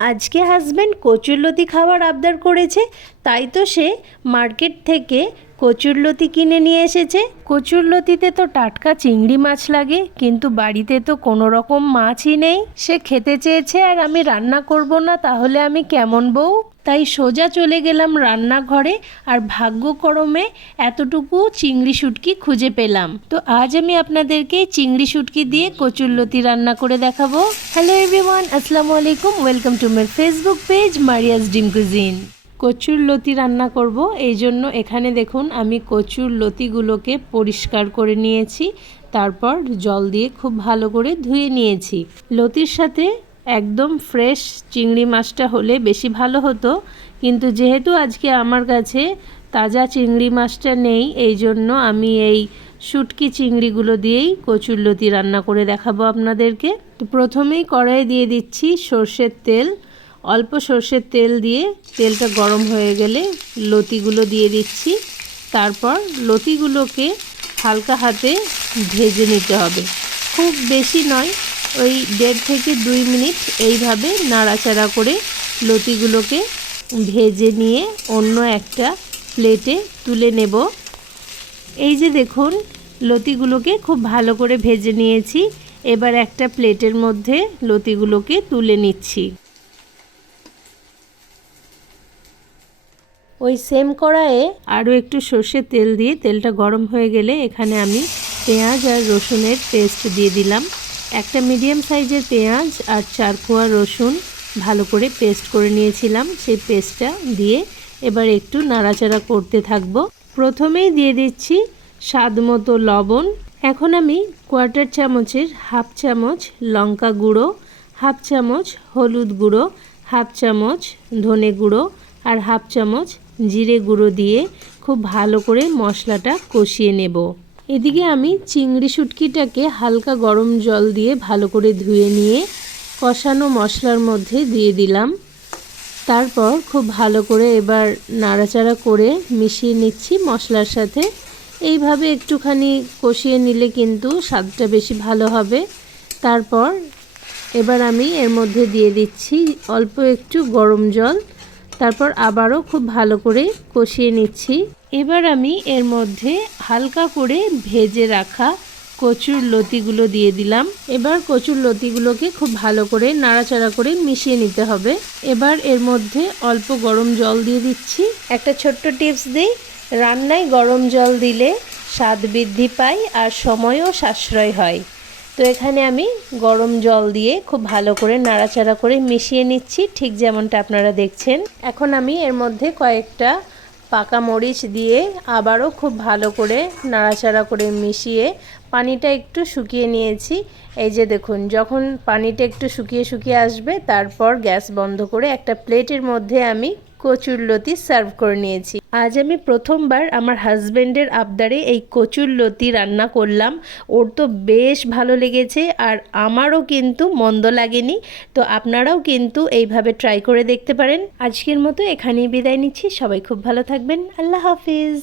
আজকে হাজব্যান্ড কচুরলতি খাওয়ার আবদার করেছে, তাই তো সে মার্কেট থেকে কচুরলতি কিনে নিয়ে এসেছে। কচুরলতিতে তো টাটকা চিংড়ি মাছ লাগে, কিন্তু বাড়িতে তো কোনো রকম মাছই নেই। সে খেতে চেয়েছে আর আমি রান্না করব না, তাহলে আমি কেমন বউ? তাই সোজা চলে গেলাম রান্নাঘরে আর ভাগ্যক্রমে এতটুকু চিংড়ি শুটকি খুঁজে পেলাম। তো আজ আমি আপনাদেরকে চিংড়ি শুটকি দিয়ে কচুরলতি রান্না করে দেখাবো। হ্যালো এভরিওয়ান, আসসালামু আলাইকুম। Welcome to my Facebook page, Maria's ডিম কুজিন কচুর লতি রান্না করব, এই জন্য এখানে দেখুন আমি কচুর লতিগুলোকে পরিষ্কার করে নিয়েছি, তারপর জল দিয়ে খুব ভালো করে ধুয়ে নিয়েছি। লতির সাথে একদম ফ্রেশ চিংড়ি মাছটা হলে বেশি ভালো হতো। কিন্তু যেহেতু আজকে আমার কাছে তাজা চিংড়ি মাছটা নেই, এই জন্য আমি এই শুটকি চিংড়িগুলো দিয়েই কচুর লতি রান্না করে দেখাবো আপনাদেরকে। তো প্রথমেই কড়াই দিয়ে দিচ্ছি সর্ষের তেল। অল্প সর্ষের তেল দিয়ে তেলটা গরম হয়ে গেলে লতিগুলো দিয়ে দিচ্ছি। তারপর লতিগুলোকে হালকা হাতে ভেজে নিতে হবে। খুব বেশি নয় ওই দেড় থেকে দুই মিনিট এইভাবে নাড়াচাড়া করে লতিগুলোকে ভেজে নিয়ে অন্য একটা প্লেটে তুলে নেব। এই যে দেখুন, লতিগুলোকে খুব ভালো করে ভেজে নিয়েছি। এবার একটা প্লেটের মধ্যে লতিগুলোকে তুলে নিচ্ছি। ওই সেম কড়াইয়ে আরও একটু সর্ষের তেল দিয়ে, তেলটা গরম হয়ে গেলে এখানে আমি পেঁয়াজ আর রসুনের পেস্ট দিয়ে দিলাম। একটা মিডিয়াম সাইজের পেঁয়াজ আর চার কোয়া রসুন ভালো করে পেস্ট করে নিয়েছিলাম। সেই পেস্টটা দিয়ে এবার একটু নাড়াচাড়া করতে থাকব। প্রথমেই দিয়ে দিচ্ছি স্বাদ মতো লবণ। এখন আমি কোয়ার্টার চামচের হাফ চামচ লঙ্কা গুঁড়ো হাফ চামচ হলুদ গুঁড়ো হাফ চামচ ধনে গুঁড়ো আর হাফ চামচ জিরে গুঁড়ো দিয়ে খুব ভালো করে মশলাটা কষিয়ে নেব। এদিকে আমি চিংড়ি শুটকিটাকে হালকা গরম জল দিয়ে ভালো করে ধুয়ে নিয়ে কষানো মশলার মধ্যে দিয়ে দিলাম। তারপর খুব ভালো করে এবার নাড়াচাড়া করে মিশিয়ে নিচ্ছি মশলার সাথে। এইভাবে একটুখানি কষিয়ে নিলে কিন্তু স্বাদটা বেশি ভালো হবে। তারপর এবার আমি এর মধ্যে দিয়ে দিচ্ছি অল্প একটু গরম জল। তারপর আবারও খুব ভালো করে কষিয়ে নিচ্ছি। এবার আমি এর মধ্যে হালকা করে ভেজে রাখা কচুর লতিগুলো দিয়ে দিলাম। এবার কচুর লতিগুলোকে খুব ভালো করে নাড়াচাড়া করে মিশিয়ে নিতে হবে। এবার এর মধ্যে অল্প গরম জল দিয়ে দিচ্ছি। একটা ছোট্ট টিপস দিই, রান্নায় গরম জল দিলে স্বাদ বৃদ্ধি পায় আর সময়ও সাশ্রয় হয়। তো এখানে আমি গরম জল দিয়ে খুব ভালো করে নাড়াচাড়া করে মিশিয়ে নিচ্ছি, ঠিক যেমনটা আপনারা দেখছেন। এখন আমি এর মধ্যে কয়েকটা পাকা মরিচ দিয়ে আবারও খুব ভালো করে নাড়াচাড়া করে মিশিয়ে পানিটা একটু শুকিয়ে নিয়েছি। এই যে দেখুন, যখন পানিটা একটু শুকিয়ে শুকিয়ে আসবে, তারপর গ্যাস বন্ধ করে একটা প্লেটের মধ্যে আমি কচুর লতি সার্ভ করে নিয়েছি। আজ আমি প্রথমবার আমার হাজব্যান্ডের আবদারে এই কচুর লতি রান্না করলাম। ওর তো বেশ ভালো লেগেছে আর আমারও কিন্তু মন্দ লাগেনি। তো আপনারাও কিন্তু এইভাবে ট্রাই করে দেখতে পারেন। আজকের মতো এখানেই বিদায় নিচ্ছি। সবাই খুব ভালো থাকবেন। আল্লাহ হাফিজ।